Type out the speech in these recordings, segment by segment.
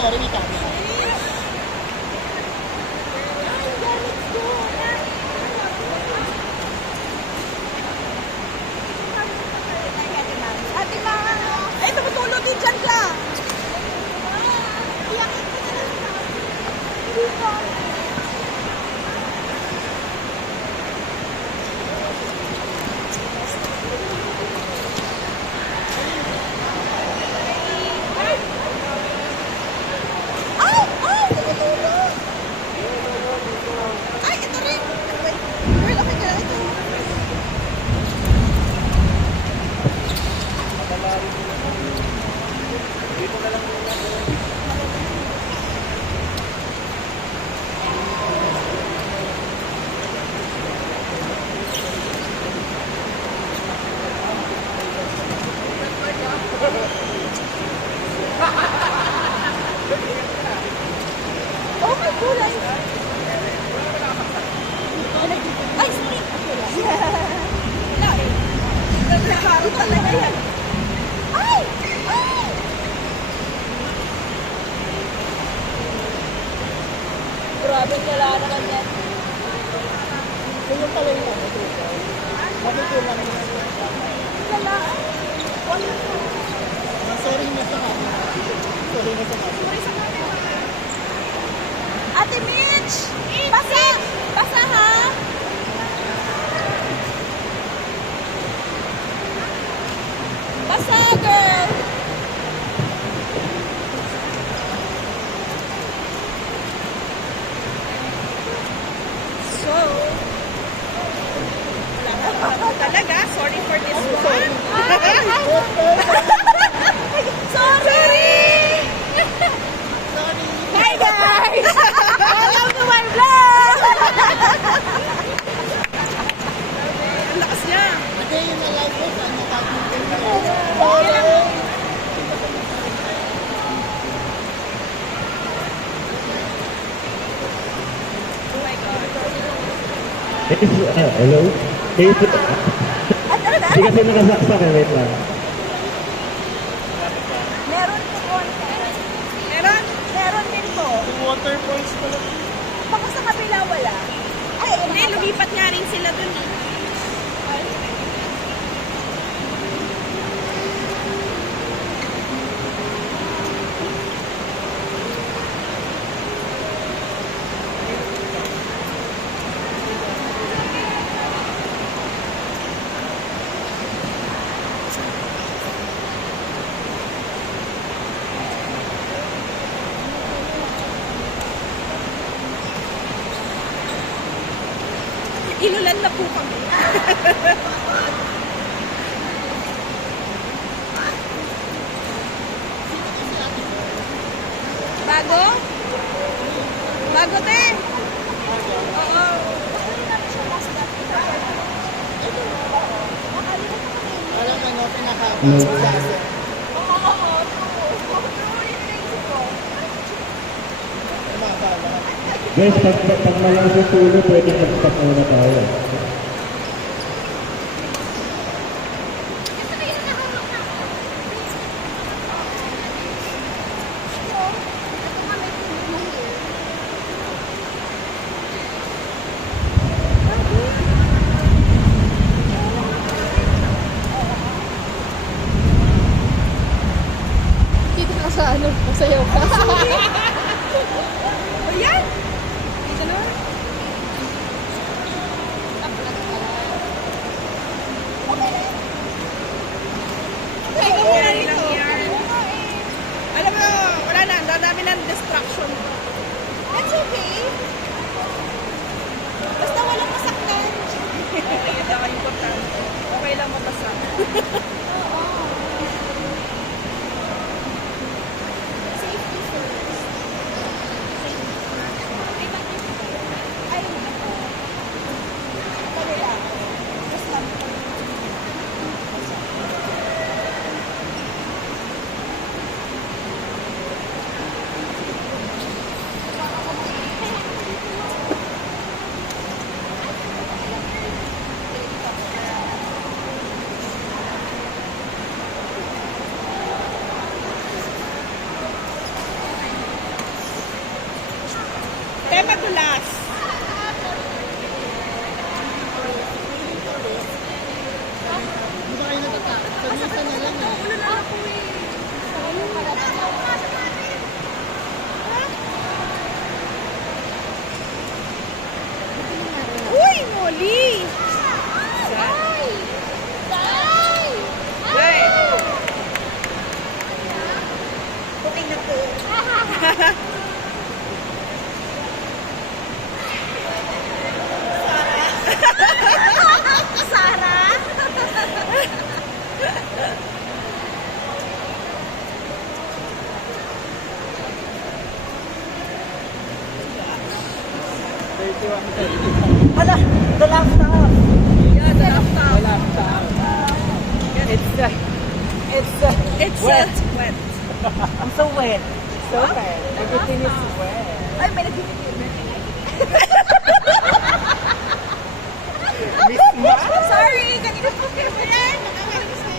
sorry, we can't. Ate Mama, ay, tumutulog din dyan ka. Iyakin ko na lang. Hindi ko. Ay! Ay! Tumutulog! Ay, ito rin! Girl, okay ka. Ito. Oh my kulay! Ay, sorry! Wala eh. Nagkakaro talaga yan. Ay! Ay! Grabe, wala naman yan. So yung pala yung ano, matutulang mo. Wala. Wala. Sorry na sa kanya. Sorry na sa kanya. Ate Mitch! Basa! Basa ha! Basa, girl! So, wala ka talaga. Sorry for this one. Sorry! Hi guys! Welcome to my vlog! Ang lakas niya. Hindi yung na-live ko, saan nakakita mo? Oh my God. Hello? Hindi Ano? kasi nakasaksak eh, wait lang. Meron po konti. Meron? Meron din po. Yung waterfalls pala. Baka sa kabila wala. Ay, hindi. Lumipat nga rin sila dun eh. Inulan na po kami. Bago? Bago, te? Oo. Walang ano, pinaka-class. Guys, pag malang susulo, pwede mag-stop muna tayo. Dito ka sa ano, masayaw ka. Ayan! Dito na. Okay ka muna dito. Alam mo, wala na. Dadami ng distraction. That's okay. Basta walang masaktan. Okay, yun ang importante. Okay lang mabasa. madulas. Hindi ba kayo natatakot? Sabihin na lang eh. Ulo na ako eh. Uy, Molly! Ay! Okay na po. Sarah? Hala, the laptop. Yeah, the laptop. It's It's wet. wet. I'm so wet. So wet. Everything is wet. Ay, may nag-video. Sorry, kanina po kayo ba yan? Nakakalimutan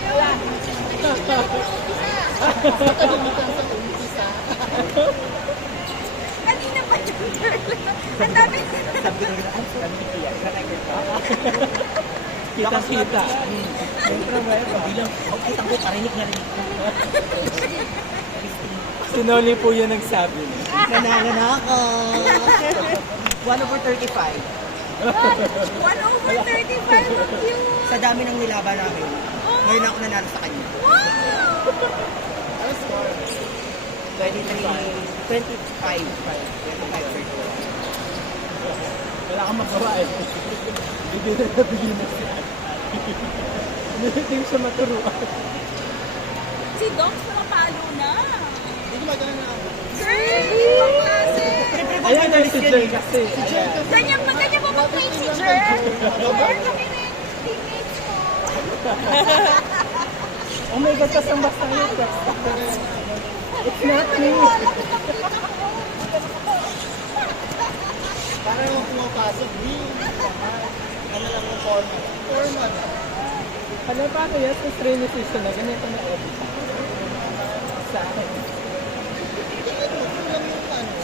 sa'yo. Kanina pa yung girl. Ang dami. Kita-kita. Bilang, ay, tango, parinig na rin. Sinoli po yun nagsabi. Nanalo na ako. 1/35. 1/35 of you. Sa dami ng nilaban namin, ngayon ako nanalo sa kanya. Wow! 25. Wala kang magawa eh. Hindi na nabili mo siya. Hindi siya maturuan. Si Doms nakapalo na. Hindi gumagana na ako. Girl, ibang klase. Ayan na si Jay kasi. Ayan. Ganyan mo mag-play si Jer. Jer, kami na yung teammates ko. Oh my God, kasang basta yung text. It's not me. Para yung pumapasok, di. Ano lang yung format. Format. Ano pa kaya sa training season na ganito na edit? Sa akin.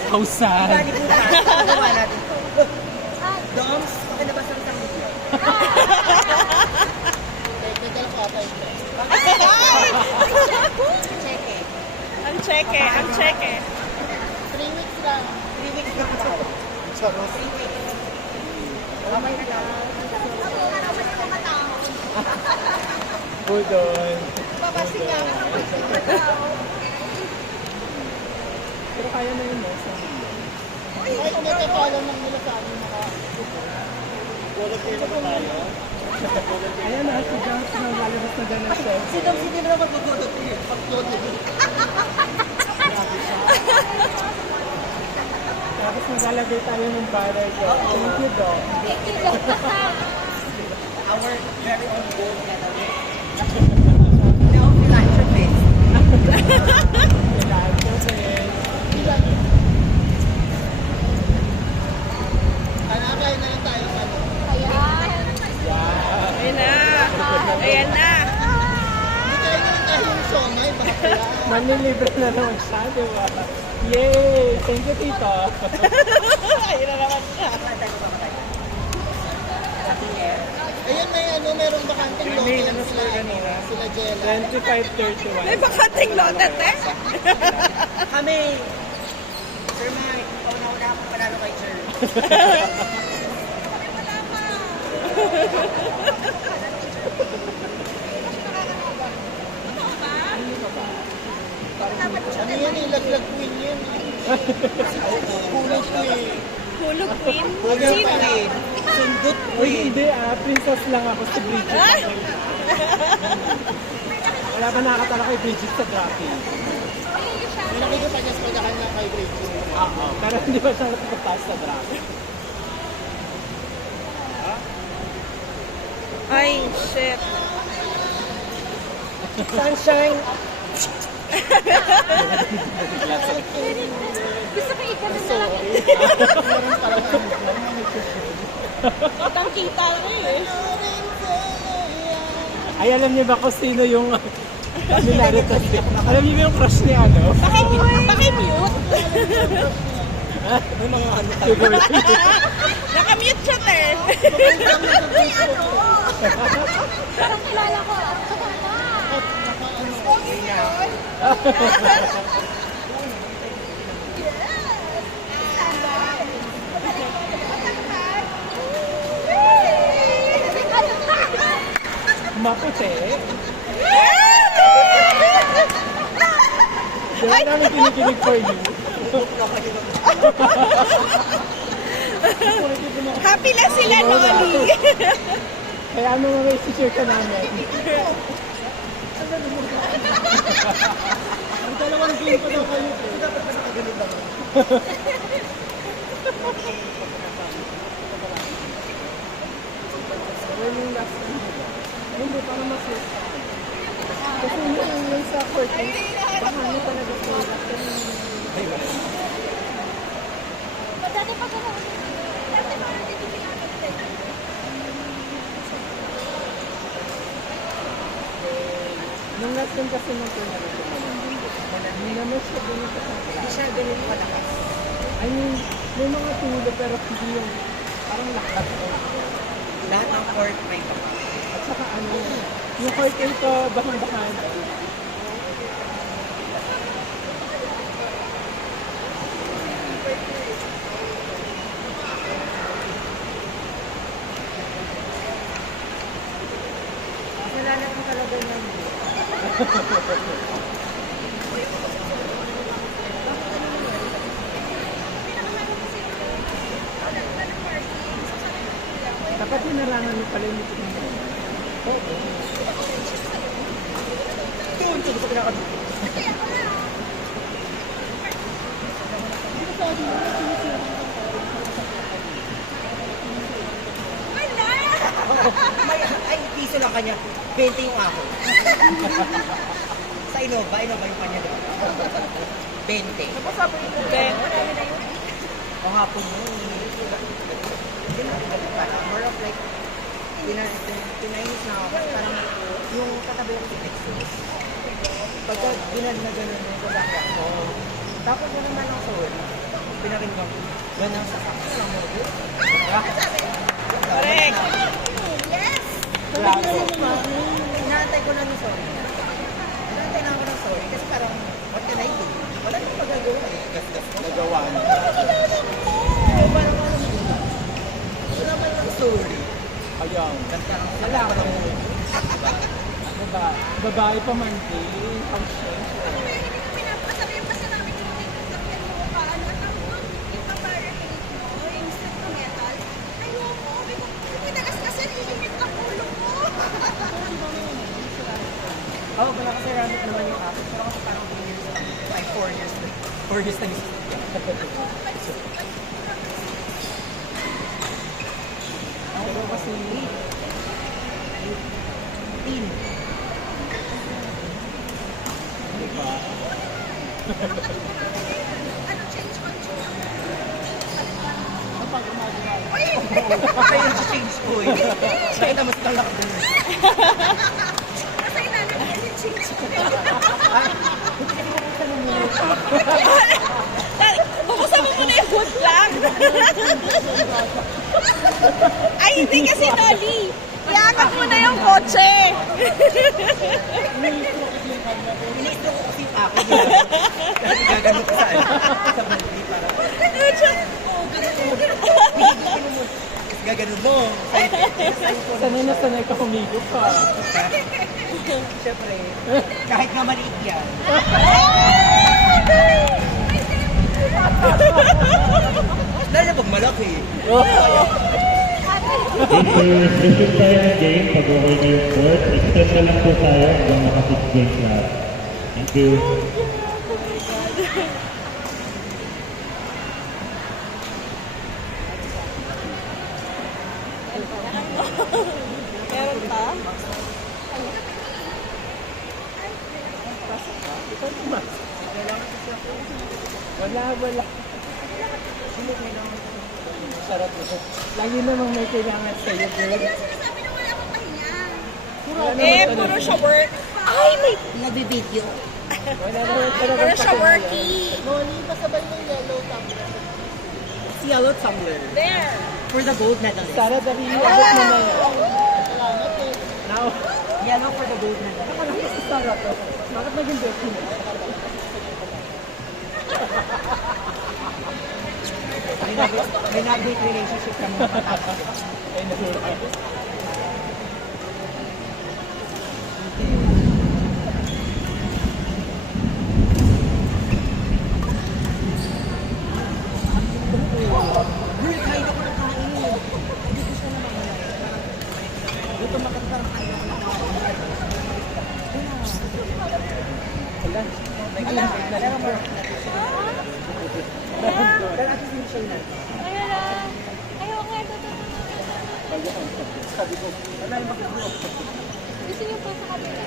How sad. Bali po pa, nagawa natin. Doms, pakinabas ang isang video. Technical pa tayo. Check Ang cheque, ang cheque. 3 weeks lang. 3 weeks na po. Charot. Okay na lang. Hold on. Babasigaw. Pero kaya na yun, no? Ay, kung nagkakalam lang nila sa amin mga wallet kayo na ba tayo? Ayan na, si Jones na lalabas na dyan ng self. Si Doms, hindi na magugulot yun. Upload yun. Tapos maglalagay tayo ng baray ko. Thank you, Dom. Our very own gold medalist. No philanthropist. Kailangan ko eh. Kaya na lang tayo ano. Ayan na. Ayan na. Hindi tayo na lang tayo yung somay. Baka pala. Manilibre na naman siya, di ba? Yay! Thank you, Tito. Ayun na naman siya. Ayun, may ano, merong bakanteng local sila, ano, sila Jella. 25.31. May bakanting lotet eh. Kami. Sir Mike, kauna-una akong panalo kay Sir. Ano yan eh, laglag queen yan eh. Kulog queen. Hulog queen. Sino Sino? queen? Sundot Uy, queen. hindi princess lang ako si Bridget. Ay! Wala ba nakakatala kay Bridget sa drafting? May nakita pa niya sa kanya kay Rachel. Oo. Pero hindi ba siya nakapataas sa drafting? Ay, shit. Sunshine. Gusto ko ikaw na lang. Kitang kita lang eh. Ay, alam niyo ba kung sino yung ano narito? Alam niyo ba yung crush ni ano? Pakimute. May mga ano ka. Nakamute siya, te. Uy, ano? Parang kilala ko. Maputi. Di ba namin kinikilig for you? Happy lang sila, Noli. Kaya ano mga isi-share ka namin? Ang dalawang game pa daw kayo. Dapat pa nakagalit lang. Well, yung last time ko ba? Hindi, para mas yes. Kasi yung sa 14, baka ano talaga sa last time. Dati pa ako. Dati pa ako dito pinapagtay. Nung last time kasi nung tournament ko hindi naman siya ganun sa Hindi siya ganun malakas. I mean, may mga tulo pero hindi yung parang lakas ko. Lahat ng court may baka. At saka ano, yung court ko, bahang-bahan. Wala na ang kalagayan mo. Dapat hinarangan mo pala yung ito mo. Oo. Doon, doon sa pinakadulo. Ay, piso lang kanya. 20 yung ako. Sa Innova yung kanya doon. 20. O hapon mo. Hindi na galit pala. More of like, pinainis na ako. Kasi parang yung katabi yung Texas. Pagka ginad na gano'n yung kabaka ko. Tapos yun naman ang sorry. Pinakinggan ko. Ganun sa kakos lang mo. Correct. Bravo. Inaantay ko lang yung sorry. Inaantay na ako ng sorry. Kasi parang, what can I do? Wala nang magagawa eh. Gas-gas ko. Nagawa mo. Parang ano mo. Wala man lang sorry. Ayun. Ganda ang Lalaki. Diba? Babae pa man din. Ang change. Pinapasabi yung kasi namin yung sakyan mo ka. Ano ang ipaparahate mo? Yung strip na metal. Ayoko. May tagas kasi iinit ang ulo mo. Oo, wala kasi ramit naman yung akin. Pero kasi parang 2 years lang. Ay, 4 years na. 4 years na gusto. Pero kasi, Team. diba? Ano change control? Kapag gumagawa. Kasi yung change ko eh. Nakita mo silang nakabili. Kasi namin yung change Buksan mo muna yung hood lang. Ay, hindi kasi, Noli. Iangat mo na yung kotse. Iniisip ko kasi yung akin. Kasi gagano ko saan. Sa bandi para. Gagano mo. Sanay na sanay ka humigop ka. Siyempre, kahit nga maliit yan. Lalo pag malaki. Resume tayo ng game pag okay na yung court. Extend na lang po tayo hanggang maka-6 games lahat. Thank you. Meron pa? Wala. Sarap ito. Lagi namang may kailangan sa'yo, girl. Sinasabi na wala akong pahinga. Puro siya work. Ay, may... Nabibideo. Wala naman talaga Puro siya worky. Noli, pasabay ng yellow tumbler. yellow tumbler. There. For the gold medalist. Sana dali yung abot mo na yan. Now, Yellow for the gold medalist. akala ko si Sarah to. Bakit naging Becky na? May nag-date relationship kami matapos. Ay, nalulay. Girl, kain ako ng kain. Hindi ko siya naman. Dito makatarang kain ako ng kain. Wala. Alam mo. Pero at least hindi siya ilan. Kaya lang. Ayaw nga, Sabi ko, wala yung mag-group. Gusto niyo po sa kabila.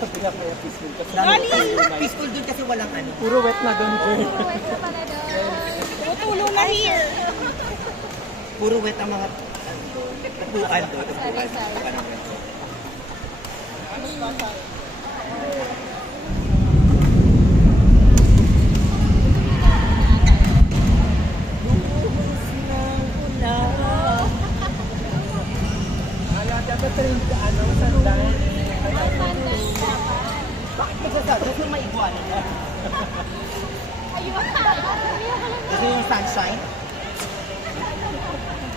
Sabi nga kaya peaceful kasi. Peaceful dun kasi walang ano. Puro wet na doon, girl. Puro wet na pala doon. Tumutulo na here. Puro wet ang mga upuan doon. Sorry, sorry. Dapat rin ka, sandan. Bakit magsasabi? Gusto yung maiguan. Ayun. Gusto yung sunshine?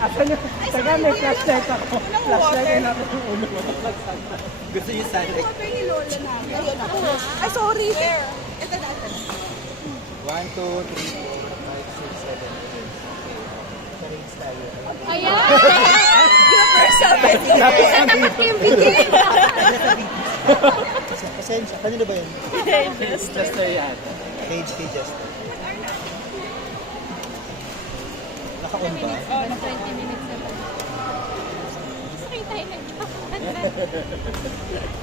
Asan yung, taga may flashlight ako. Flashlight na natin yung ulo. Gusto yung sunlight. Water ni Lola namin. Ayun ako. Ay, sorry. Ito natin. 1, 2, 3, 4, 5, 6, 7, 8. Sa tayo. Ayan. Tapos ang Tapat yung bigay. Pasensya. Kanino ba yun? just na yan. Page kay Justin. Naka-on ba? 20 minutes na tayo. Sakay tayo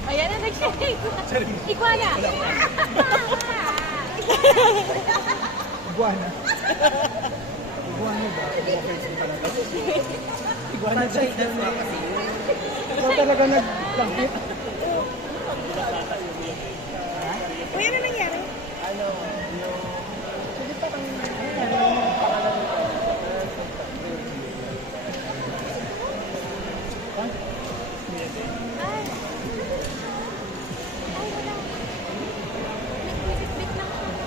Ayan na, nag-shake. Iguana. Iguana. Iguana ba? Iguana Sunshine that's why kasi. Ikaw talaga nag-langit. Uy, ano nangyari? Ay. Ay, wala. Nag-bit lang siya.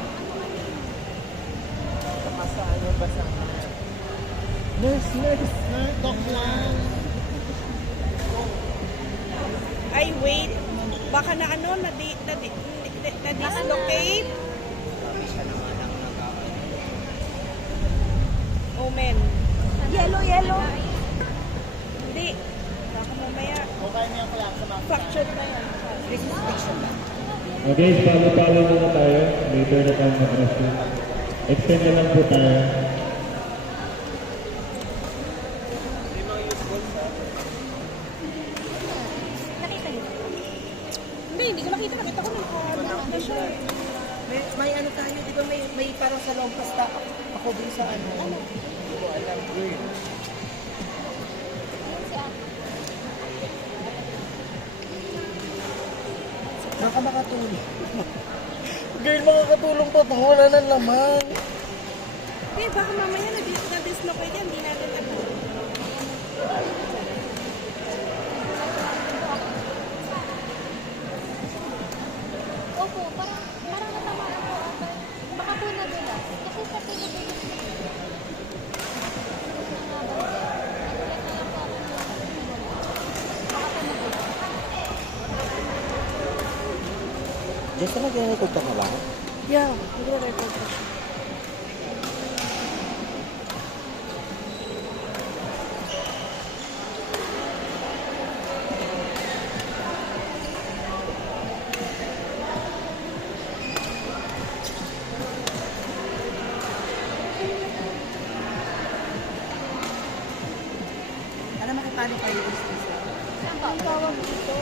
Saan yung basa? Nurse. Doc lang. Ay, wait. Baka na ano, na-dislocate. Oh, men. Yellow. Hindi. Baka mamaya. Okay na yung collapse sa mga Fracture na yan. Okay, follow muna tayo. Later na tayo mag-rescue. Extend na lang po tayo. Nakita niyo. Hindi ko nakita. Nakita ko na siya. May ano tayo, di ba may parang sa lompas ako dun sa ano. Hindi ko alam, girl. Baka makatulong. Girl, makakatulong pa to. Wala na laman. Hindi, baka mamaya na-dislocate yan. Hindi natin alam. Opo, parang natamaan po. Baka po nadulas. Kasi sa Pilipinas. Just na nag-record ka na ba? Yeah, nagre-record ko siya. Alam mo kung paano kayo Saan ba? Ang tawag dito.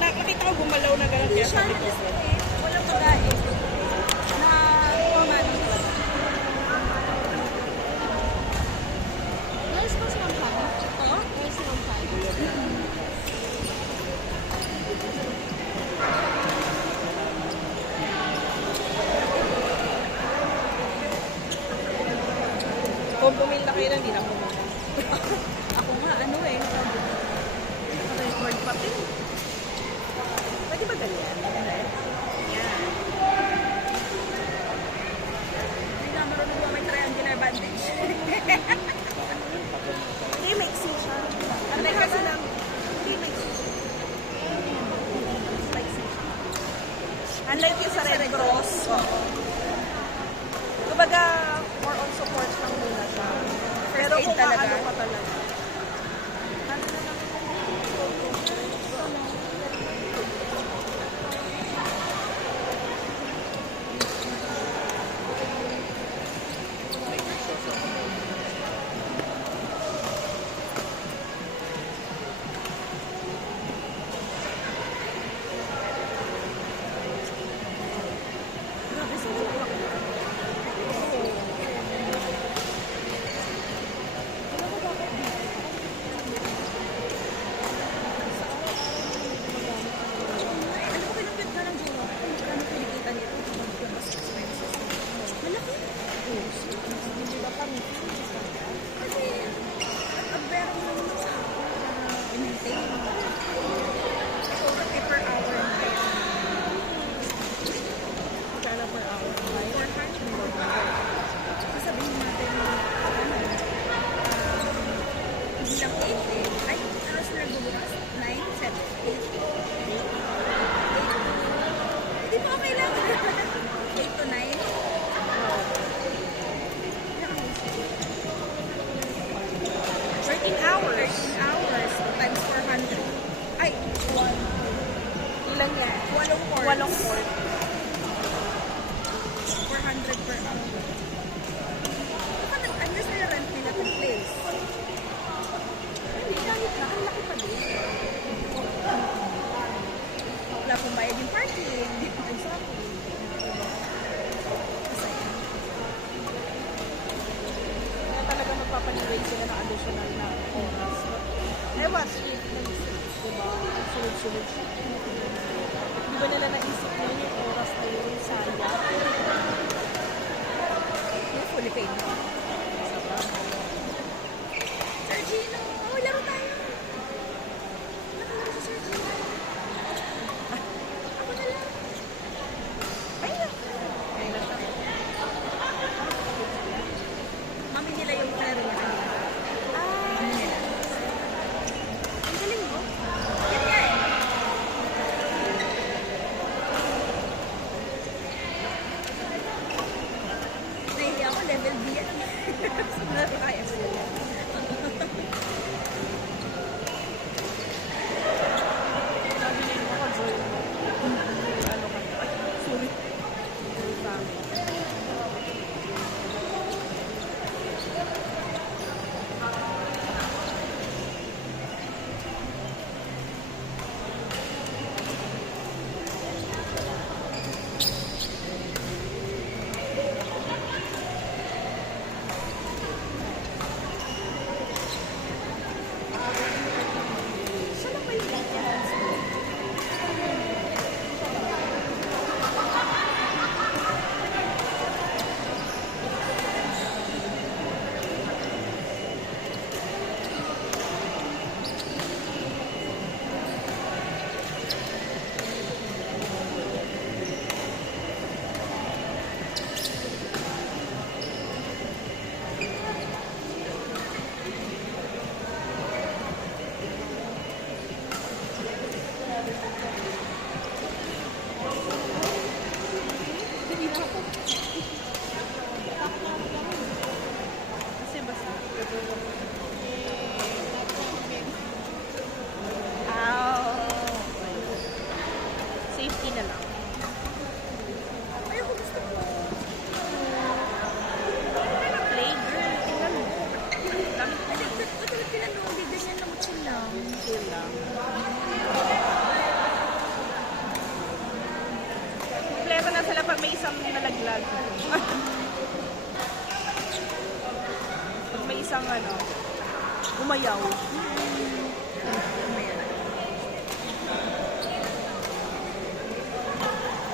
Nakita ko gumalaw na gano'n kaya sabi ko. Walang pagkain. Na common. Nurse ba si Ma'am Shana? Oo? Nurse si Ma'am Shana. Kung pumila kayo lang, hindi na pumila. Ako nga, ano eh. Record pati. Pwede ba ganyan? Yan. Hindi na marunong ba may triangular bandage? Hindi, maiksi siya. Unlike kasi lang, hindi maiksi siya. Maiksi siya. Unlike yung sa Red Cross. Kumbaga, more on support lang muna siya. Pero aid kung talaga. ano pa talaga. Ilan yan? 8 quart. 400 per hour. Ano sa rent nila itong place? Hindi, kahit na. Ang laki pa din. Wala pong bayad yung parking. Hindi pa kayo sa akin. Kaya talaga magpapaliway sila ng additional na oras. Ewan, diba? Sunod-sunod siya. Di ba nila naisip yun yung oras na yun, sayang? Yung fully paid mo. Sir Gino! Oh, laro tayo! Laro si Sir Gino. Ako na lang. Ay, kaya na siya. Mami nila yung klaro niya kanina. Mami nila. Ang galing mo. Yan nga eh. Nahihiya ako, level B yan. Sunod kaya sila. Nabilin mo ko, Joy. Ano ka? Ay, sorry. Saan ba yung maintenance? Kasi basta. Safety na lang. Ayoko, gusto ko. Play, girl. Tingnan mo. Katulad tinanong, hindi ganyan lang sila. Chill lang. Kompleto na sila pag may isang nalaglag. Pag may isang umayaw.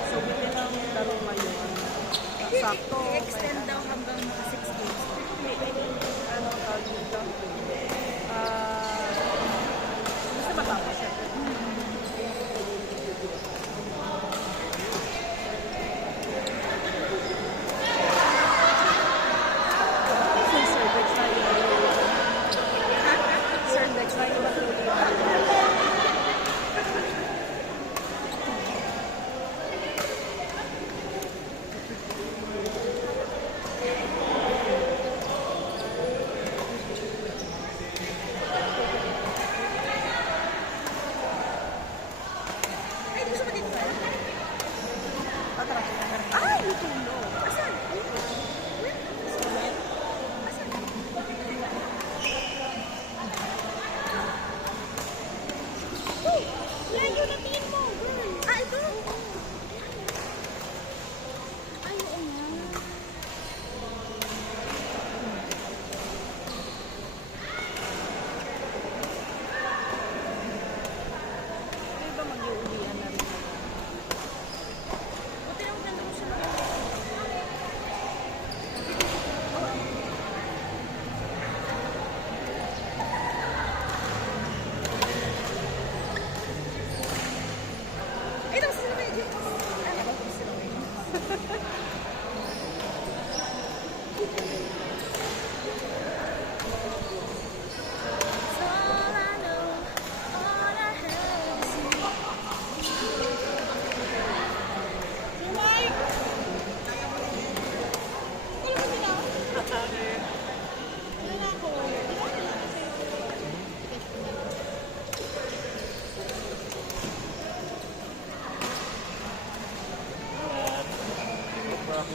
So, bitin ang laro ngayon. Sakto. I-extend daw hanggang mga 6 days. Ano tawag dito? Gusto matapos siya. Sir Dex na iba Ay, gusto mo dito ba? Ay, may tulog. Asan? Asan? Uy! Layo na tingin mo! Ah, ito? Ay, oo nga. Di ba mag-iuwian na rin? Buti na maganda mo siya. Ay, tapos sila medyo. Ay, tapos sila medyo. It's all I know, all I have is you.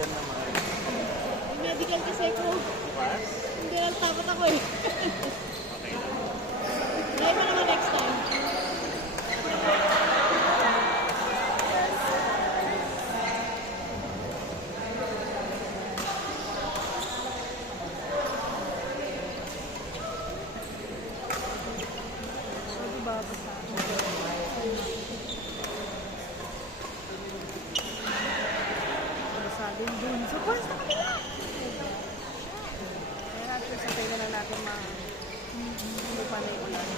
medical naman. Medical kasi ako. Bukas? Hindi lang takot ako eh. Okay lang. Try mo naman next time. So, diba, basta. Basta din dun. So, basta ka nila! Kaya natin, sabay na lang natin hindi pa na yung ulan.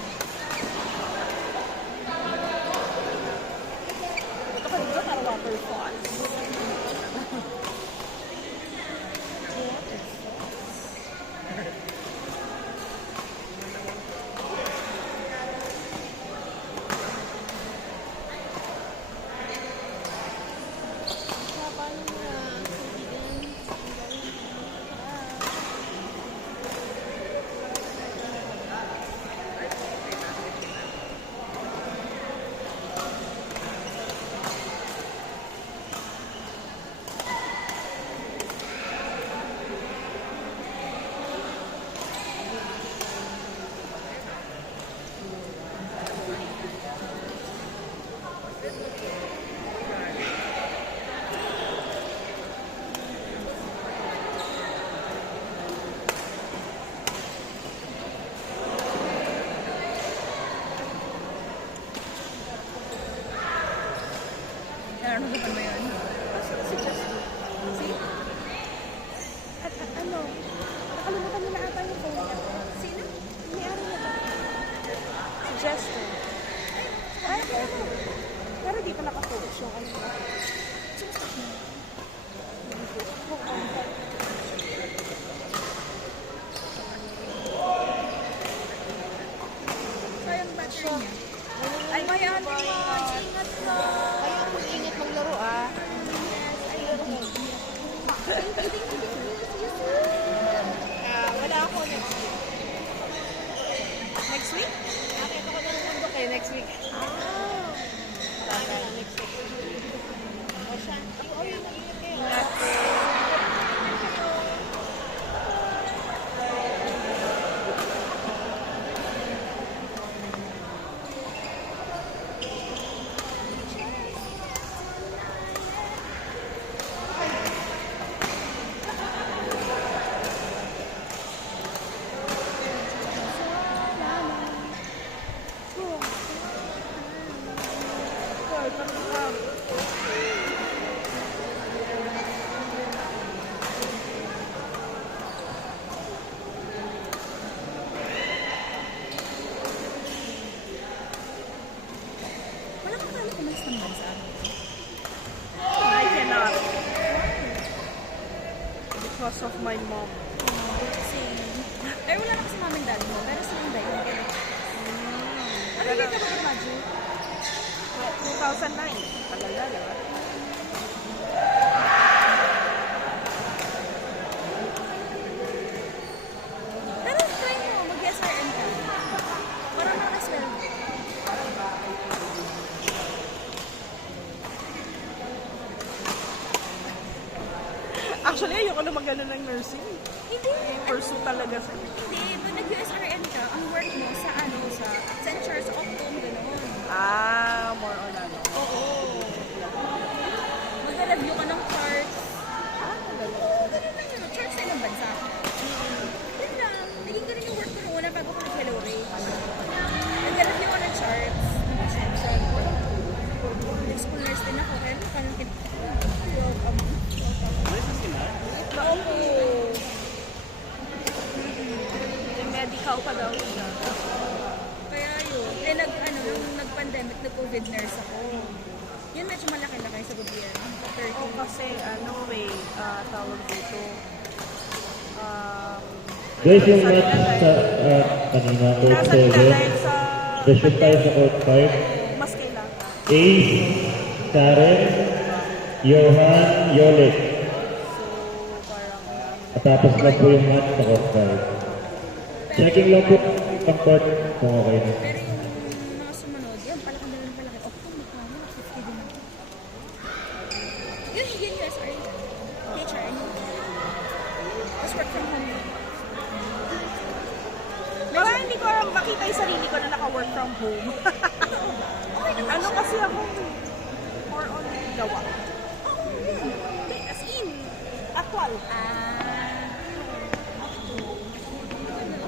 Ito ka dito para waterfall. Ano ba ba yun? See? At ano? Nakalimutan mo na ata yung phone niya. Sino? May ano na ba? Si Jester. Ay, ano? Pero di pa nakapost yung ano. Sayang battery niya. Ay, may ano mo. Ingat mo. Kayo ang mag-ingat maglaro ah. Ay, laro mo. Wala ako next week. Next week? Nakita ko na ng mundo kayo next week. Wala na next week. O siya. Ako yun, mag-ingat kayo. Ingat. Wala kang kala kumalis ng bansa. I cannot. Because of my mom. Kasi, pero wala na kasi mami and daddy mo. Pero sila yung dahil. Ano yung ka ba imagine? 2009. Tagal na, di ba? Pero try mo, mag-SRM ka. Para makaswell. Actually, ayoko na mag-ano ng nursing. Hindi. Pursue talaga sa Hindi. Pag nag-USRM ka, ang work mo sa ano, sa Accenture, sa Optum, gano'n. more on ano. Oo. Mag-review ka ng charts. Oo, ganun lang yun. Charts na ng bansa. Yun lang. Naging ganun yung work ko noon bago ko nag-hello Ray. Nag-review ko ng charts. Ng Ascension. Nag-school nurse din ako. Kaya parang welcome. Ano sa sila? Oo. Yung medical pa daw siya. Kaya yun. Eh, nung nag-pandemic, nag-COVID nurse ako. Yun medyo malaki-laki sa gobyerno. 30. O kasi ano tawag dito. Guys, yung match sa kanina, court Nasa nila 7, dahil sa reshoot tayo sa court 5. mas kailangan. Ace, Karen, Johan, Yolik. So, parang At tapos lang po yung match sa court 5. Checking lang po ang court kung okay na. Pero yung mga sumunod, yan, palaki na lang palaki. Oh, magkano? 50 din ako. Yun, USR. teacher, tapos work from home. Parang hindi ko makita yung sarili ko na naka-work from home. Okay naman Ano siya. kasi ako, more on gawa. As in, Actual. ah,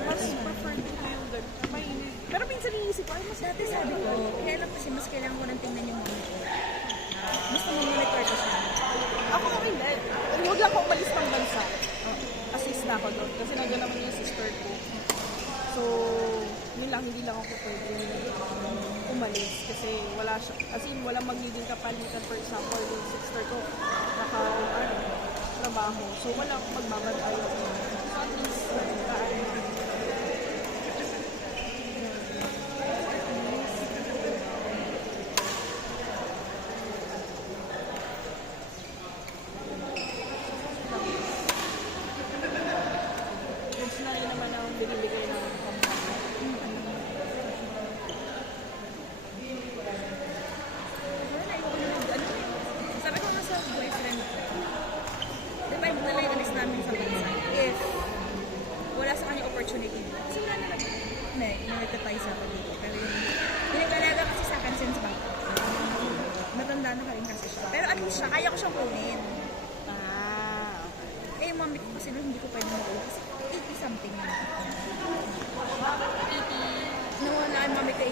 Mas prefer ko yung ganun. Pero minsan iniisip ko, ay mas dati sabi ko, kaya lang kasi mas kailangan ko nang tingnan yung mami ko. Gusto mo monitor ko siya. ako okay na. Huwag lang ako umalis ng bansa. Assist na ako doon. Kasi nandiyan naman yung sister ko. So, yun lang, hindi lang ako pwede umalis. Kasi wala siya, as in, walang magiging kapalitan. For example, yung sister ko, trabaho. So, walang magbabantay. So, at least, goods na rin naman ang binibigay ng company. Sabi ko nga sa boyfriend ko, di ba yung nalayanis namin sa bansa, if wala sa kanya opportunity, kasi wala naman, nagtatay sa ako dito. Pero yung nag-alaga kasi sa akin since bata. Matanda na ka rin kasi siya. Pero at least siya, kaya ko siyang kunin. Eh, yung mami ko kasi hindi ko pwede makuha kasi 80 something na. 80, nawala ang mami ko 84.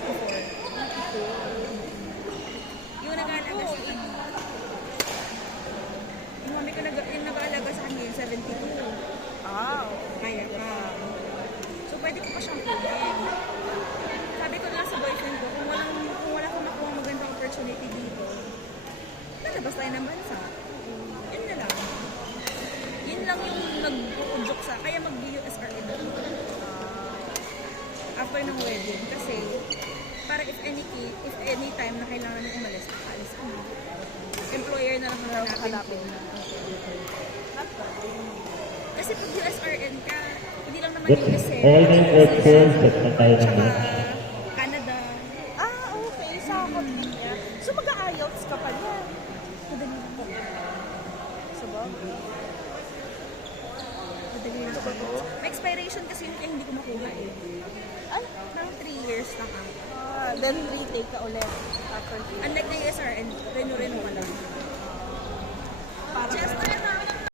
Yung nag-aalaga sa kanya. Yung mami ko yung nag-aalaga sa kanya yung 72. Kaya ka. So, pwede ko pa siyang kunin. Sabi ko lang sa boyfriend ko, kung wala kang makuha magandang opportunity dito, lalabas tayo ng bansa. Yun na lang. Yun lang yung nag-uudjok sa, kaya mag-USRN after ng wedding. Kasi, para if any time na kailangan nyo umalis, alis ka na. Employer na lang ang hanapin mo. Kasi pag USRN ka, hindi lang naman yung USA. All ng workforce at patay ng Tsaka mga. Canada. Okay. Sakot din niya. So, mag-IELTS ka pa niya. Madali lang po. Sa bagay. Madali lang po. May expiration kasi yun kaya hindi ko makuha eh. Ay, Nang 3 years na ka. then retake ka ulit after 3 years. Unlike na USRN, renew ka lang. Parang Just